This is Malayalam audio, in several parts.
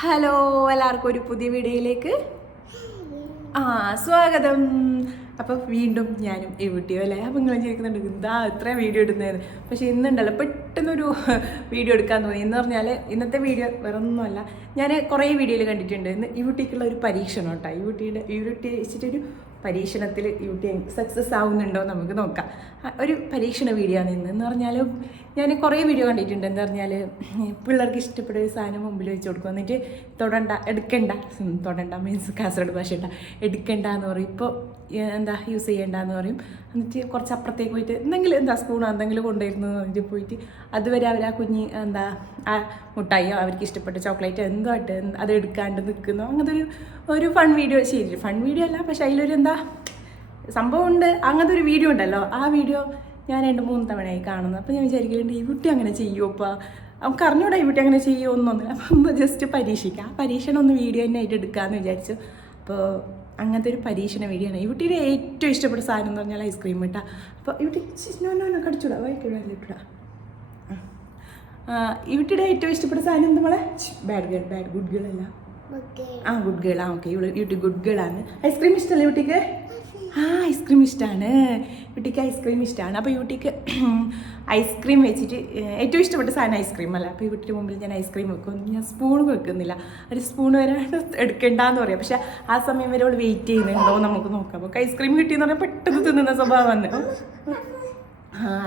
ഹലോ, എല്ലാവർക്കും ഒരു പുതിയ വീഡിയോയിലേക്ക് സ്വാഗതം. അപ്പോൾ വീണ്ടും ഞാനും ഈ വീഡിയോ അല്ലേ. അപ്പം നിങ്ങൾ ചോദിക്കുന്നുണ്ട് എന്താ ഇത്ര വീഡിയോ ഇടുന്നതെന്ന്. പക്ഷേ ഇന്നുണ്ടല്ലോ പെട്ടെന്നൊരു വീഡിയോ എടുക്കാൻ തോന്നി. എന്ന് പറഞ്ഞാൽ ഇന്നത്തെ വീഡിയോ വേറെ ഒന്നുമല്ല, ഞാൻ കുറേ വീഡിയോയിൽ കണ്ടിട്ടുണ്ട്. ഇന്ന് ഈ കുട്ടിക്കുള്ള ഒരു പരീക്ഷണം കേട്ടോ. ഈ കുട്ടി വെച്ചിട്ടൊരു പരീക്ഷണത്തിൽ യൂട്ടി സക്സസ് ആവുന്നുണ്ടോ നമുക്ക് നോക്കാം. ഒരു പരീക്ഷണ വീഡിയോ ആണ് ഇന്ന്. എന്ന് പറഞ്ഞാൽ ഞാൻ കുറേ വീഡിയോ കണ്ടിട്ടുണ്ട്. എന്താ പറഞ്ഞാൽ പിള്ളേർക്ക് ഇഷ്ടപ്പെട്ട ഒരു സാധനം മുമ്പിൽ വെച്ച് കൊടുക്കും, എന്നിട്ട് തൊടണ്ട മീൻസ് കാസർഗോഡ് ഭാഷ എടുക്കണ്ട എന്ന് പറയും. ഇപ്പോൾ എന്താ യൂസ് ചെയ്യേണ്ടെന്ന് പറയും. എന്നിട്ട് കുറച്ച് അപ്പുറത്തേക്ക് പോയിട്ട് എന്തെങ്കിലും സ്പൂണോ എന്തെങ്കിലും കൊണ്ടുവരുന്നു പറഞ്ഞിട്ട് പോയിട്ട് അതുവരെ അവർ ആ കുഞ്ഞ് ആ മുട്ടായിയോ അവർക്ക് ഇഷ്ടപ്പെട്ട ചോക്ലേറ്റോ എന്തോ ആയിട്ട് അത് എടുക്കാണ്ട് നിൽക്കുന്നു. അങ്ങനത്തെ ഒരു ഫൺ വീഡിയോ. ശരി, ഫൺ വീഡിയോ അല്ല, പക്ഷെ അതിലൊരു സംഭവം ഉണ്ട്. അങ്ങനത്തെ ഒരു വീഡിയോ ഉണ്ടല്ലോ. ആ വീഡിയോ ഞാൻ 2-3 തവണയായി കാണുന്നത്. അപ്പോൾ ഞാൻ വിചാരിക്കുന്നുണ്ട് ഈ കുട്ടി അങ്ങനെ ചെയ്യുമോപ്പാ, നമുക്ക് അറിഞ്ഞൂടാ ഈ കുട്ടി അങ്ങനെ ചെയ്യുമോന്നൊന്നും. അപ്പം ജസ്റ്റ് പരീക്ഷിക്കാം. ആ പരീക്ഷണം ഒന്ന് വീഡിയോ തന്നെ ആയിട്ട് എടുക്കാമെന്ന് വിചാരിച്ചു. അപ്പോൾ അങ്ങനത്തെ ഒരു പരീക്ഷണ വീഡിയോ ആണ്. ഈ കുട്ടിയുടെ ഏറ്റവും ഇഷ്ടപ്പെട്ട സാധനം എന്ന് പറഞ്ഞാൽ ഐസ്ക്രീം കേട്ടോ. അപ്പോൾ ഈ കുട്ടി കടിച്ചൂടാ വൈകിടാ. ഈ കുട്ടിയുടെ ഏറ്റവും ഇഷ്ടപ്പെട്ട സാധനം നമ്മളെ ഗുഡ് ഗേൾ അല്ല, good girl. Okay, Ooty good girl ആണ്. ഐസ്ക്രീം ഇഷ്ടമല്ലേ യൂട്ടിക്ക്? ഐസ്ക്രീം ഇഷ്ടമാണ്. യൂട്ടിക്ക് ഐസ്ക്രീം ഇഷ്ടമാണ്. അപ്പോൾ യൂട്ടിക്ക് ഐസ്ക്രീം വെച്ചിട്ട് ഏറ്റവും ഇഷ്ടപ്പെട്ട സാധനം ഐസ്ക്രീം അല്ല. അപ്പോൾ ഈ കുട്ടിയുടെ മുമ്പിൽ ഞാൻ ഐസ്ക്രീം വെക്കും. ഞാൻ സ്പൂൺ വെക്കുന്നില്ല, ഒരു സ്പൂൺ വരെ എടുക്കണ്ടെന്ന് പറയാം. പക്ഷെ ആ സമയം വരെ അവൾ വെയിറ്റ് ചെയ്യുന്നുണ്ടോ നമുക്ക് നോക്കാം. അപ്പോൾ ഐസ്ക്രീം കിട്ടിയെന്ന് പറഞ്ഞാൽ പെട്ടെന്ന് തിന്നുന്ന സ്വഭാവമാണ്.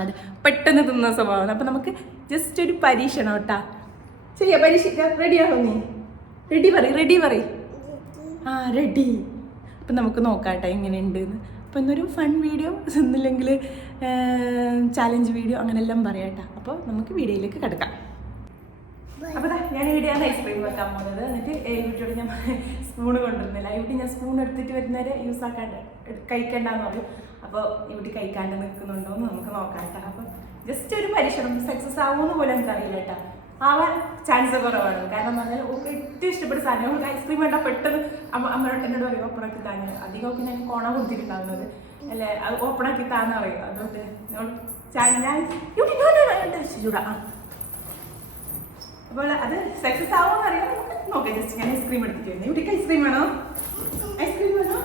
അതെ, പെട്ടെന്ന് തിന്നുന്ന സ്വഭാവമാണ്. അപ്പോൾ നമുക്ക് ജസ്റ്റ് ഒരു പരീക്ഷണം കേട്ടാ ചെയ്യാം. പരീക്ഷിക്കാം. റെഡിയാണോ നീ? റെഡി പറ. റെഡി. അപ്പം നമുക്ക് നോക്കാം കേട്ടോ എങ്ങനെയുണ്ടെന്ന്. അപ്പോൾ ഇന്നൊരു ഫൺ വീഡിയോ, എന്നില്ലെങ്കിൽ ചാലഞ്ച് വീഡിയോ, അങ്ങനെല്ലാം പറയാം കേട്ടോ. അപ്പോൾ നമുക്ക് വീഡിയോയിലേക്ക് കിടക്കാം. അപ്പോൾ ഞാൻ ഇവിടെയാണ് ഐസ്ക്രീം വെക്കാൻ പോകുന്നത്. എന്നിട്ട് വീട്ടിലോട് ഞാൻ സ്പൂണ് കൊണ്ടുവരുന്നില്ല. ഇവിടെ ഞാൻ സ്പൂൺ എടുത്തിട്ട് വരുന്നവരെ യൂസ് ആക്കാണ്ട് കഴിക്കണ്ടെന്ന് പറയും. അപ്പോൾ ഇവിടെ കഴിക്കാണ്ട് നിൽക്കുന്നുണ്ടോ എന്ന് നമുക്ക് നോക്കാം കേട്ടോ. അപ്പോൾ ജസ്റ്റ് ഒരു പരീക്ഷണം. സക്സസ് ആവുമെന്ന് പോലും എനിക്കറിയില്ല കേട്ടോ. ആവാൻ ചാൻസ് കുറവാണ്. കാരണം പറഞ്ഞാൽ ഓക്കെ ഏറ്റവും ഇഷ്ടപ്പെട്ട സാധനം. നമുക്ക് ഐസ്ക്രീം വേണ്ട പെട്ടെന്ന് അമ്മയോട് എന്നോട് പറയും ഓപ്പണാക്കി താങ്ങ. അധികമൊക്കെ ഞാൻ കോണ കൊടുത്തിട്ടുണ്ടാകുന്നത് അല്ലേ, അത് ഓപ്പണാക്കി താന്ന് പറയും. അതുകൊണ്ട് ചൂടാ. അപ്പോൾ അത് സക്സസ് ആവുമെന്ന് അറിയാം. നോക്കാം. ജസ്റ്റ് ഞാൻ ഐസ്ക്രീം എടുത്തിട്ട് വരുന്നത്. ഇവിടേക്ക് ഐസ്ക്രീം വേണോ? ഐസ്ക്രീം വേണോ?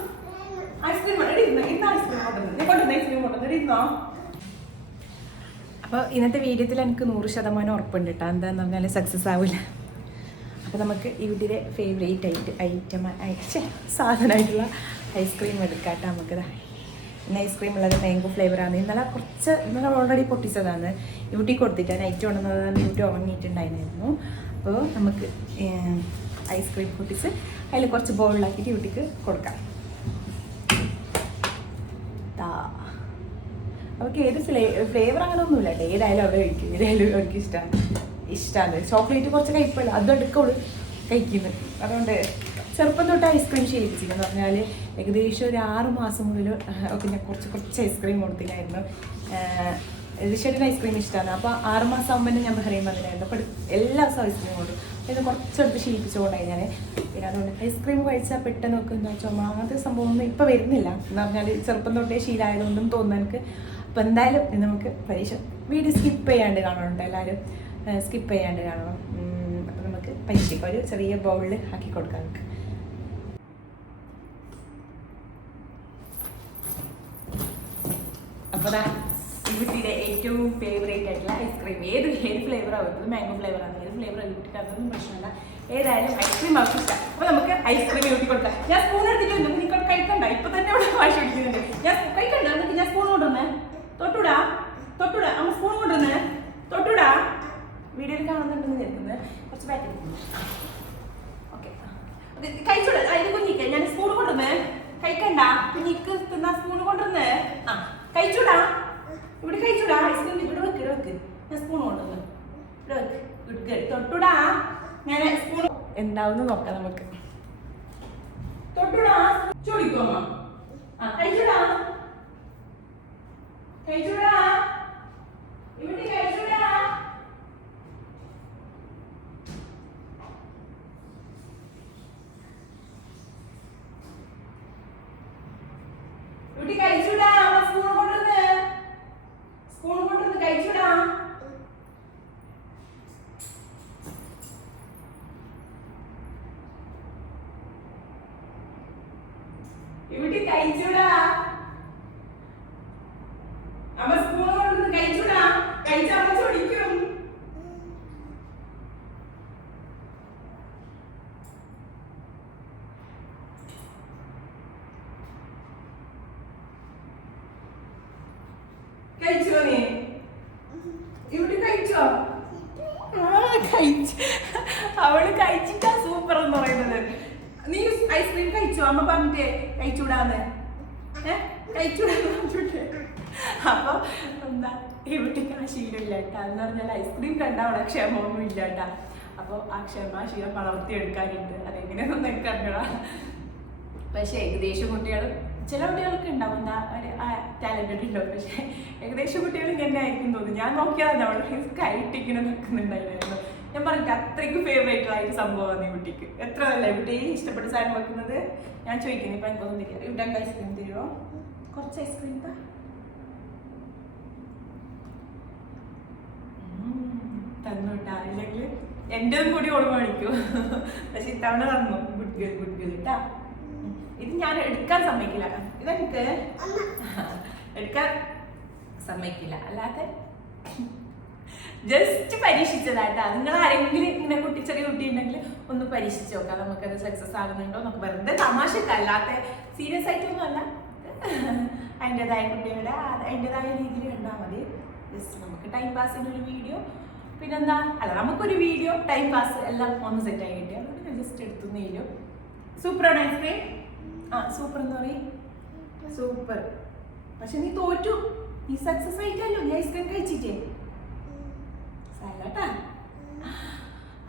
ഐസ്ക്രീം വേണം. ഇന്ന് ഐസ്ക്രീം കൊണ്ടുവന്നു. ഐസ്ക്രീം കൊണ്ടുവന്നു ഇരുന്നോ? അപ്പോൾ ഇന്നത്തെ വീഡിയോത്തിൽ എനിക്ക് 100% ഉറപ്പുണ്ട് കേട്ടോ. എന്താണെന്ന് പറഞ്ഞാൽ സക്സസ് ആവില്ല. അപ്പോൾ നമുക്ക് ഇവിടെ ഫേവറേറ്റ് സാധനമായിട്ടുള്ള ഐസ്ക്രീം എടുക്കാം കേട്ടോ. നമുക്കിതാ ഇന്ന് ഐസ്ക്രീം ഉള്ളത് മാംഗോ ഫ്ലേവറാണ്. ഇന്നലെ ഓൾറെഡി പൊട്ടിച്ചതാണ്. ഇവിടെ കൊടുത്തിട്ടാണ് നൈറ്റ് കൊണ്ടുവന്നത്. ഇവിടെ ഉറങ്ങിയിട്ടുണ്ടായിരുന്നു. അപ്പോൾ നമുക്ക് ഐസ്ക്രീം പൊട്ടിച്ച് അതിൽ കുറച്ച് ബോളിലാക്കിയിട്ട് ഇവിടേക്ക് കൊടുക്കാം. അവർക്ക് ഏത് ഫ്ലേവർ അങ്ങനെ ഒന്നുമില്ല കേട്ടോ. ഏതായാലും അവർ കഴിക്കും. ഏതായാലും അവർക്ക് ഇഷ്ടമാണ്. ചോക്ലേറ്റ് കുറച്ച് കഴിപ്പില്ല, അതും എടുക്കുള്ളൂ കഴിക്കുന്നത്. അതുകൊണ്ട് ചെറുപ്പം തൊട്ട് ഐസ്ക്രീം ശീലിപ്പിച്ചിരിക്കുന്നു. പറഞ്ഞാൽ ഏകദേശം ഒരു 6 മാസം മുതൽ ഒക്കെ ഞാൻ കുറച്ച് ഐസ്ക്രീം കൊടുത്തില്ലായിരുന്നു. ഋഷിയുടെ ഐസ്ക്രീം ഇഷ്ടമാണ്. അപ്പോൾ 6 മാസം ആകുമ്പോൾ ഞാൻ ബഹ്റൈൻ വന്നില്ലായിരുന്നു. അപ്പോൾ എല്ലാ ദിവസവും ഐസ്ക്രീം കൊടുക്കും. ഇത് കുറച്ചെടുത്ത് ശീലിപ്പിച്ചുകൊണ്ടായി ഞാൻ. പിന്നെ അതുകൊണ്ട് ഐസ്ക്രീം കഴിച്ചാൽ പെട്ടെന്ന് നോക്കുന്ന ചുമ അങ്ങനത്തെ സംഭവമൊന്നും ഇപ്പോൾ വരുന്നില്ല. എന്ന് പറഞ്ഞാൽ ചെറുപ്പം തൊട്ടേ ശീലമായതുകൊണ്ടും തോന്നുന്നു എനിക്ക്. അപ്പോൾ എന്തായാലും നമുക്ക് വീഡിയോ സ്കിപ്പ് ചെയ്യാണ്ട് കാണണം. എല്ലാവരും സ്കിപ്പ് ചെയ്യാണ്ട് കാണണം. അപ്പോൾ നമുക്ക് പരീക്ഷിക്കാം. ഒരു ചെറിയ ബൗളിൽ ആക്കി കൊടുക്കാം നമുക്ക്. അപ്പോൾ വീട്ടിലെ ഏറ്റവും ഫേവറേറ്റ് ആയിട്ടുള്ള ഐസ്ക്രീം ഏത് ഫ്ലേവറാണ് വെക്കുന്നത്? മാംഗോ ഫ്ലേവറാണ്. ഏത് ഫ്ലേവർ വീട്ടിൽ അതൊന്നും പ്രശ്നമില്ല. ഏതായാലും ഐസ്ക്രീം ആവശ്യമില്ല. അപ്പോൾ നമുക്ക് ഐസ്ക്രീം വീട്ടിൽ കൊടുക്കാം. ഞാൻ സ്പൂൺ എടുത്തിട്ടുണ്ട്. നിങ്ങൾ കഴിക്കണ്ട. ഇപ്പം തന്നെ ഇവിടെ വാശി പിടിക്കുന്നുണ്ട്. ഞാൻ കഴിക്കണ്ട. എന്നിട്ട് ഞാൻ സ്പൂൺ കൊണ്ടുവന്നേ. തൊട്ടൂടാ അമ്മ സ്പൂൺ കൊണ്ടുവന്നേ. തൊട്ടൂടാ. വീഡിയോയിൽ കാണുന്നുണ്ടെന്ന് കേൾക്കുന്നത് കുറച്ച് പാക്കറ്റ്. ഓക്കെ, കഴിച്ചൂടാ. അതിന് കുഞ്ഞിക്ക് ഞാൻ സ്പൂൺ കൊണ്ടുവന്നേ. കഴിക്കണ്ട. കുഞ്ഞിക്ക് തിന്നാ സ്പൂൺ കൊണ്ടുവന്നേ. കഴിച്ചൂടാ. ഇവിടെ കഴിച്ചൂടാ. ഐസ്ക്രീം ഇവിടെ വെക്ക്. ഞാൻ സ്പൂൺ കൊണ്ടുവന്നു. ഇവിടെ വെക്ക്. Good girl. തൊട്ടൂടാ. ഞാൻ സ്പൂൺ എന്താവുന്ന നോക്കാം നമുക്ക്. തൊട്ടൂടാ. ചോദിക്കോ അമ്മ. കഴിച്ചൂടാ. ഇവിടെ കഴിച്ചൂടാ. ഇവിടെ കഴിച്ചൂടാ. സ്പൂൺ കൊണ്ടുവന്ന് കഴിച്ചൂടാ. ഇവിടെ കഴിച്ചൂടാ. അമ്മ സ്പൂൺ കൊണ്ടൊന്ന് കഴിച്ചൂടാ. കഴിച്ച അമ്മ ചൊടിക്കും. കഴിച്ചോ നീ? ഇവിടെ കഴിച്ചോ? അവള് കഴിച്ചിട്ടാ സൂപ്പർ എന്ന് പറയുന്നത്. നീ ഐസ്ക്രീം കഴിച്ചോ? അമ്മ പറഞ്ഞിട്ടേ കഴിച്ചൂടാന്ന്. കഴിച്ചൂടാന്ന് പറഞ്ഞിട്ട്. അപ്പൊ എന്താ ഇവിടേക്ക് ആ ശീലമില്ല കേട്ടാ. എന്ന് പറഞ്ഞാൽ ഐസ്ക്രീം കണ്ട അവിടെ ക്ഷമൊന്നും ഇല്ല കേട്ടാ. അപ്പൊ ആ ശീലം വളർത്തിയെടുക്കാനുണ്ട്. അതെങ്ങനെയാണെന്ന് എനിക്ക് അറിഞ്ഞടാ. പക്ഷെ ഏകദേശം കുട്ടികൾ, ചില കുട്ടികൾക്ക് ഉണ്ടാവും എന്താ ഒരു ടാലന്റഡ് ഉണ്ടാവും. പക്ഷെ ഏകദേശം കുട്ടികൾ ഇങ്ങനെ ആയിരിക്കും തോന്നുന്നു. ഞാൻ നോക്കിയാൽ അവിടെ കൈട്ടിങ്ങനെ നിൽക്കുന്നുണ്ടായിരുന്നു. ഞാൻ പറഞ്ഞിട്ട് അത്രയ്ക്ക് ഫേവറേറ്റ് ആയിട്ട് സംഭവമാണ് ഈ കുട്ടിക്ക്. എത്ര നല്ല കുട്ടിയെ ഇഷ്ടപ്പെട്ട സാധനം വെക്കുന്നത്. ഞാൻ ചോദിക്കുന്നത് ഇപ്പൊ എനിക്കൊന്നും തരിക. ഇവിടെ ഐസ്ക്രീം തരുമോ? കുറച്ച് ഐസ്ക്രീം തന്നുട്ടാ. ഇല്ലെങ്കിൽ എൻ്റെ കൂടി ഓർമ്മ കാണിക്കൂ. പക്ഷെ ഇത്തവണ തന്നു. ഗുഡ് ഗേൾ കേട്ടാ. ഇത് ഞാൻ എടുക്കാൻ സമ്മതിക്കില്ല. ഇതെനിക്ക് എടുക്കാൻ സമ്മതിക്കില്ല. അല്ലാതെ ജസ്റ്റ് പരീക്ഷിച്ചതായിട്ടാ. നിങ്ങൾ ആരെങ്കിലും ഇങ്ങനെ ചെറിയ കുട്ടി ഉണ്ടെങ്കിൽ ഒന്ന് പരീക്ഷിച്ച് നോക്കാം. നമുക്കത് സക്സസ് ആകുന്നുണ്ടോ നമുക്ക്. വെറുതെ തമാശക്ക്, അല്ലാത്ത സീരിയസ് ആയിട്ടൊന്നും അല്ല. അതിൻ്റെതായ കുട്ടികളുടെ അതിൻ്റെതായ രീതിയിൽ കണ്ടാൽ മതി. ജസ്റ്റ് നമുക്ക് ടൈം പാസിനൊരു വീഡിയോ, പിന്നെന്താ അല്ല നമുക്കൊരു വീഡിയോ ടൈം പാസ് എല്ലാം ഒന്ന് സെറ്റായി കിട്ടിയ അതുകൊണ്ട് ജസ്റ്റ് എടുത്തു വീഡിയോ. സൂപ്പറാണ് ഐസ്ക്രീം. സൂപ്പർ എന്ന് പറയും. സൂപ്പർ. പക്ഷെ നീ തോറ്റു. നീ സക്സസ് ആയിട്ടല്ലോ നീ ഐസ്ക്രീം കഴിച്ചിട്ടേ. സാരട്ടാ.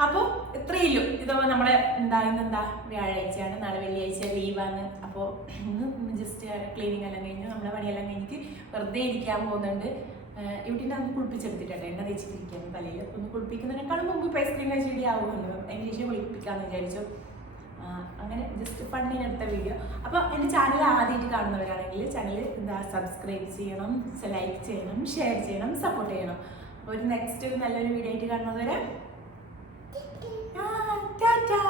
അപ്പോൾ ഇത്രയില്ലോ. ഇതോ നമ്മുടെ ഇന്നെന്താ വ്യാഴാഴ്ചയാണ്. നാളെ വെള്ളിയാഴ്ച ലീവാണ്. അപ്പോൾ ഇന്ന് ജസ്റ്റ് ക്ലീനിങ് എല്ലാം കഴിഞ്ഞു. നമ്മുടെ പണിയെല്ലാം കഴിഞ്ഞിട്ട് വെറുതെ ഇരിക്കാൻ പോകുന്നുണ്ട്. ഇവിടെ ഒന്ന് കുളിപ്പിച്ചെടുത്തിട്ടുണ്ട്. എണ്ണ തേച്ചിട്ടിരിക്കുകയാണ് തലയിൽ. ഒന്ന് കുളിപ്പിക്കുന്നതിനേക്കാളും മുമ്പ് ഇപ്പോൾ ഐസ്ക്രീം കഴിച്ചിട്ട് ആവുമല്ലോ. അതിന് ശേഷം കുളിപ്പിക്കാമെന്ന് വിചാരിച്ചു. അങ്ങനെ ജസ്റ്റ് ഫണ്ണിനെടുത്ത വീഡിയോ. അപ്പോൾ എൻ്റെ ചാനൽ ആദ്യമായിട്ട് കാണുന്നവരാണെങ്കിൽ ചാനൽ സബ്സ്ക്രൈബ് ചെയ്യണം, ലൈക്ക് ചെയ്യണം, ഷെയർ ചെയ്യണം, സപ്പോർട്ട് ചെയ്യണം. ഒരു നെക്സ്റ്റ് നല്ലൊരു വീഡിയോ ആയിട്ട് കാണുന്നതുവരെ ടാറ്റാ.